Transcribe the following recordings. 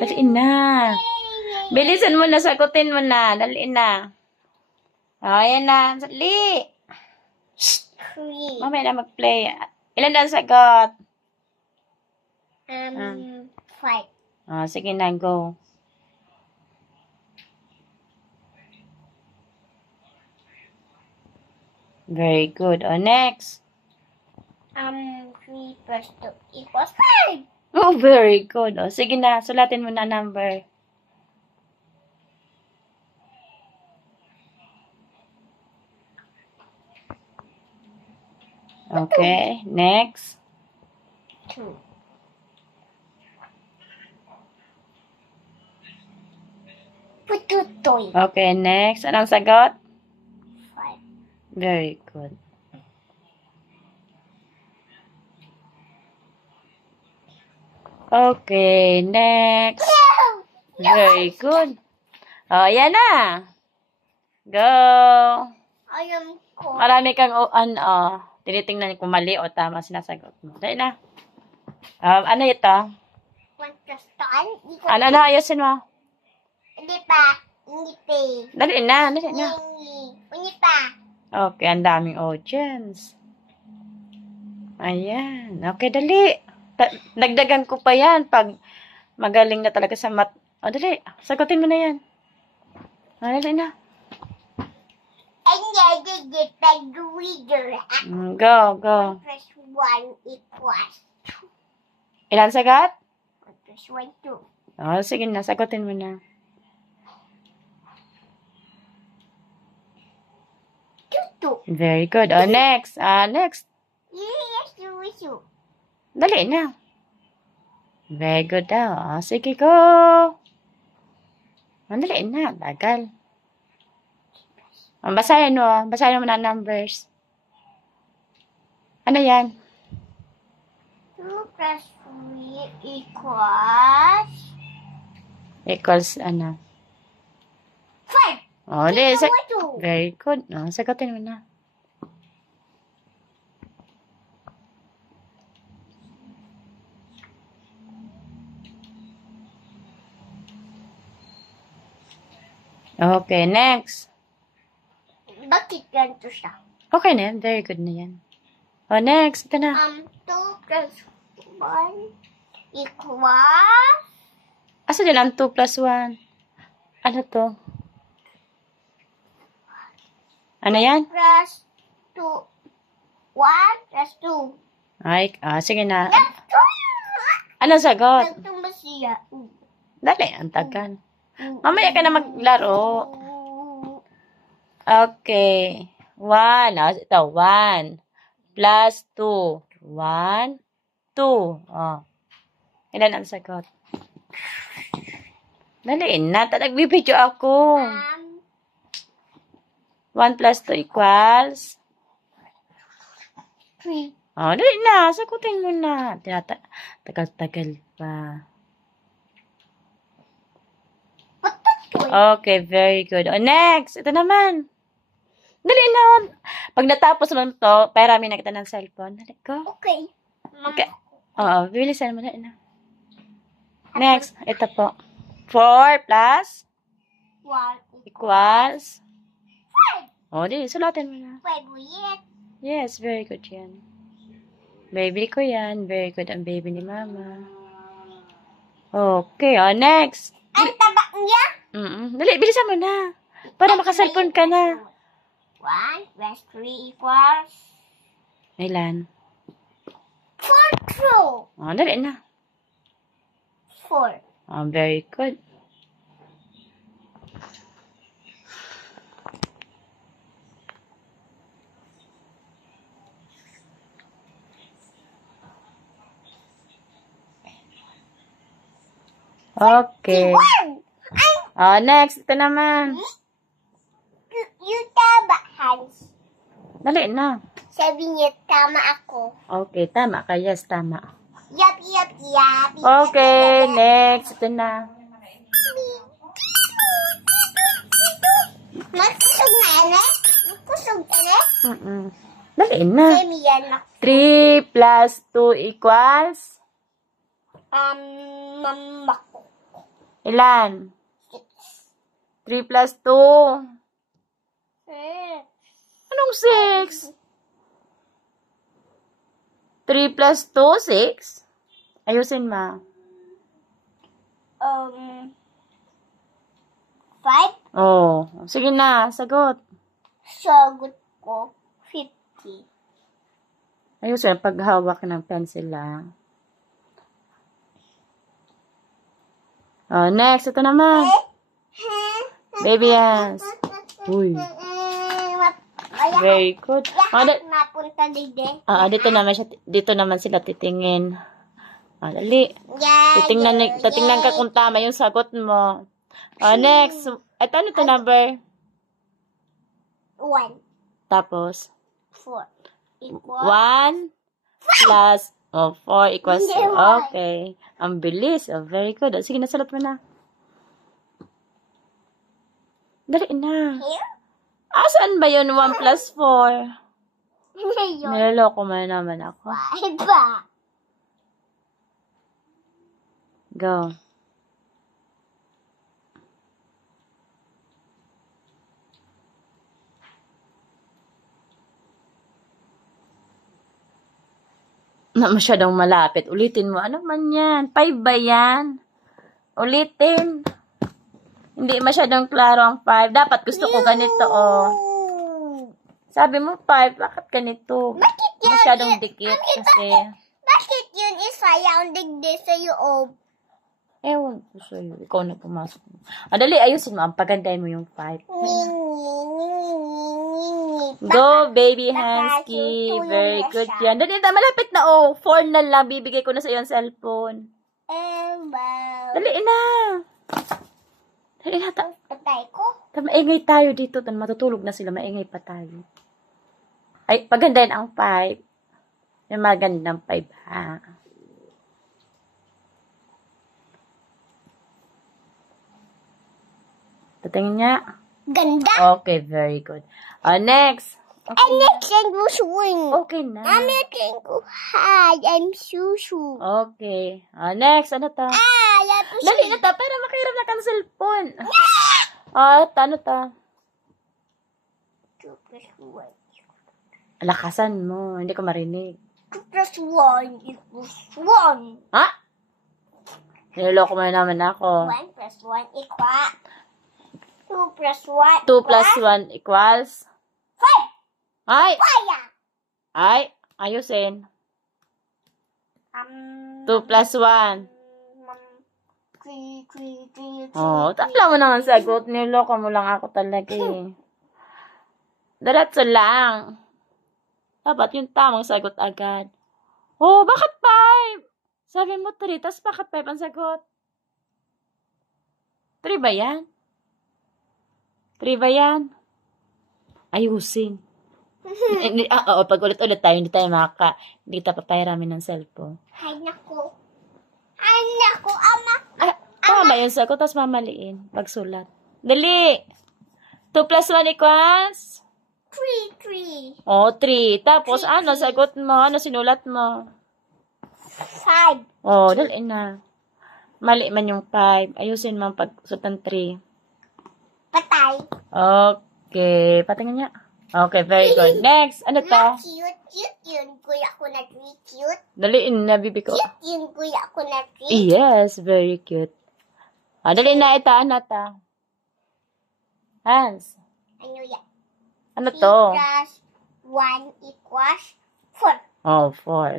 Daliin na. Bilisan mo na, sagutin mo na. Daliin na. Ayan na. Dali. 3. Mamaya na mag-play. Ilan na ang sagot? 5. Sige na, go. Very good. Next. 3 plus 2 equals 5. Oh, very good. Sige na, sulatin mo na number. Okay, next. 2. Pututoy. Okay, next. Anong sagot? 5. Very good. Okay, next. Very good. Yan na. Go. Alam ko. Marami kang tinitingnan kung mali o tama sinasagot mo. Dahil na. Ano ito? 1 plus 10 equals Ano ayusin mo? Hindi pa. Hindi pa. Dali na. Hindi pa. Okay, ang daming audience. Ayan. Okay, dali. Dagdagan ko pa yan pag magaling na talaga sa math. Dali. Sagutin mo na yan. Dali na. Go. 1 plus 1 equals 2. Ilan sagot? 1 plus 1, 2. Sige na. Sagutin mo na. 2. Very good. Next. Next. Yes. Dali na. Very good daw. Sige, go. Dali na. Tagal. Basahin mo. Basahin mo na numbers. Ano yan? 2 plus 3 equals Equals ano? 5. Di. 2. Very good. Sagutin mo na. Okay, next. Bakit ganito siya? Okay na yan. Very good na yan. Next. Ito na. 2 plus 1 equals Asa din ang 2 plus 1? Ano to? Ano yan? plus 2. 1 plus 2. Ay, sige na. Ano sagot? Nagtumba siya. Dali, ang tagal. Mamaya ka na maglaro. Okay. 1. Ito, 1. Plus 2. 1, 2. Ilan ang sagot? Dali na. Nagbibidyo ako. 1 plus 2 equals? 3. Dali na. Sagutin mo na. Tagal-tagal pa. Okay, very good. Next. Ito naman. Dali na. Pag natapos naman to, pairami na kita ng cellphone. Dali, go. Okay. Okay. Bilisan mo na. Next. Ito po. 4 plus 1 equals? Di. Sulatin mo na. 5 ulit. Yes, very good yan. Baby ko yan. Very good ang baby ni mama. Okay, next. Ang taba niya? Dali, bilisan mo na. Para makaselfon ka na. 1 plus 3 equals Ilan? 4 true. Dali na. 4. Very good. Okay. Next. Ito naman. You tama, Hans. Dali na. Sabi niya, tama ako. Okay, tama ka. Yes, tama. Yap. Okay, next. Ito na. Magkusog na, ane? Magkusog, ane? Dali na. Sabi yan, 3 plus 2 equals? mamako. Ilan? 3 plus 2. Anong 6? 3 plus 2, 6? Ayusin ma. 5. Oh, sige na, sagot. Sagot ko, 50. Ayusin, paghawak ng pencil lang. Oh, next, ito naman. Baby hands. Uy, very good. Napunta dito. Dito naman sila titingin. Dali. Titingnan ka kung tama yung sagot mo. Next. Ito, ano ito number? 1. Tapos? 4. 1 plus 4 equals 2. Okay. Ang bilis. Very good. Sige, nasalat mo na. Dali na. Here? Saan ba yun? 1 plus 4? Ngayon. Niloloko mo naman ako. 5 ba? Go. Masyadong malapit. Ulitin mo. Ano man yan? 5 ba yan? Ulitin. Hindi masyadong klaro ang 5. Dapat gusto ko ganito, oh. Sabi mo 5. Bakit ganito? Bakit yun? Masyadong dikit kasi. Bakit yun is sayang digdi sa loob? Ewan ko sa'yo. Ikaw na pumasok. Dali, ayusin mo. Ang pagandahin mo yung 5. Go, baby Hansky. Very good yan. Dali na, malapit na, oh. 4 na lang. Bibigay ko na sa'yo ang cellphone. Dali na. Dali na. Patay ko? Maingay tayo dito. Matutulog na sila. Maingay pa tayo. Ay, pagandahin ang 5. Yung magandang 5, ha? Tatingin niya. Ganda. Okay, very good. Next. Okay. Next, I'm swing. Okay na. I'm making ko. Hi, I'm Susu. Okay. Next, ano to? Dali na to, para makiram na kang cellphone. Ano to? 2 plus 1. Lakasan mo, hindi ko marinig. 2 plus 1 equals 1. Ha? Niloloko mo naman ako. 1 plus 1 equals 2 plus 1 2 plus 1 equals 5. Ay! Kaya. Ay! Ayusin. 2 plus 1. 3. Tapla mo naman sagot. Niloloko mo lang ako talaga eh. Diretso lang. Dapat yung tamang sagot agad. Bakit 5? Sabi mo 3, tapos bakit 5 ang sagot? 3 ba yan? 3 ba yan? Ayusin. Pag ulit-ulit tayo, hindi kita papahiramin ng cellphone. Ay, naku. Ay, naku, ama. Tama yung sagot, tapos mamaliin. Pagsulat. Dali! 2 plus 1 equals? 3. 3. Tapos, ano, sagot mo? Ano, sinulat mo? 5. Dali na. Mali man yung 5. Ayusin mo ang pagsulat ng 3. Patay. Okay. Patingin niya. Okay, very good. Next, ano to? Cute yun. Kuya ko na 3. Cute. Daliin na, bibi ko. Cute yun. Kuya ko na 3. Yes, very cute. Dali na, itaan na ta. Hans. Ano yan? Ano to? 3 plus 1 equals 4.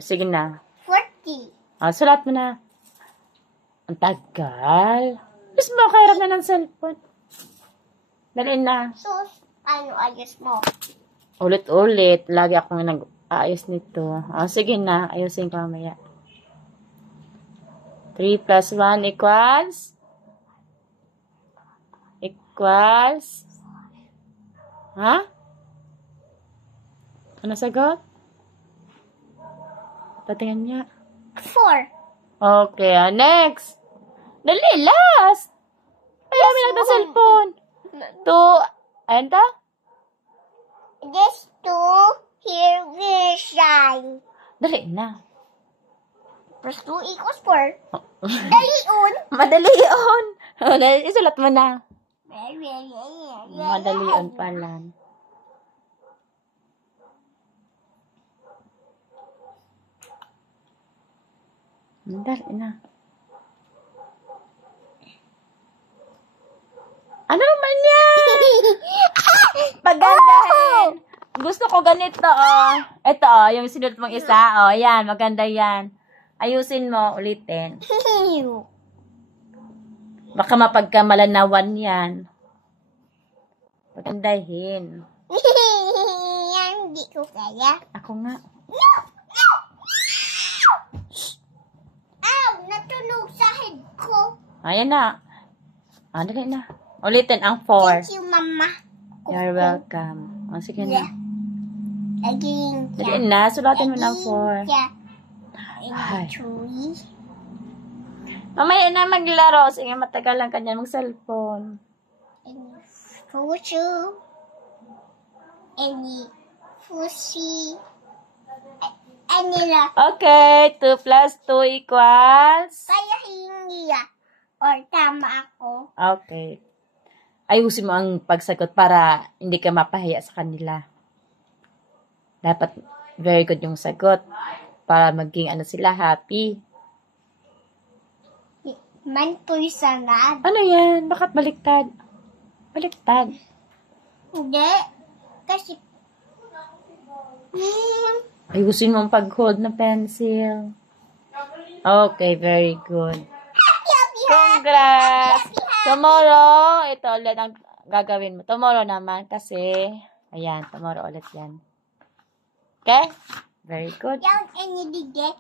4. Sige na. 40. Sulat mo na. Ang tagal. Mas makahirap na ng cellphone. Dali na. Sus, ano ayos mo? Ulit-ulit. Lagi akong nag-aayos nito. Sige na. Ayusin ko mamaya. 3 plus 1 equals? Ha? Ano sagot? Patingin niya. 4. Okay, next. Dali, last. Kaya may nagda cellphone. 2, ayun ta? This 2, here will shine. Dali na. Plus 2 equals 4. Dali un. Madali yun. Isulat mo na. Madalian pala. Dali na. Ano naman yan? Pagandahin. Gusto ko ganito, oh. Ito, oh, yung sinulat mong isa, oh. Yan, maganda yan. Ayusin mo, ulitin. Baka mapagkamalanawan yan. Pagandahin. Yan, hindi ko kaya. Ako nga. Ow! Natunog sa head ko. Ayan na. Dali na. Ulitin ang 4. Thank you, Mama. You're welcome. Sige na. Again, Dali na. Sulatin mo ng 4. And three. Mamaya na maglaro. Sige, matagal lang kanya mag-cellphone. And fusu. And fusi. And nila. Okay. 2 plus 2 equals? Kaya hindi ya. Or tama ako. Okay. Ayusin mo ang pagsagot para hindi ka mapahiya sa kanila. Dapat very good yung sagot para maging sila happy. Man po'y sanad. Ano yan? Bakit baliktad? Baliktad. Hindi. Kasi Ayusin mo ang pag-hold na pencil. Okay, very good. Congrats! Tomorrow, ito ulit ang gagawin mo. Tomorrow naman kasi, ayan, tomorrow ulit yan. Okay? Very good. yung inidigit.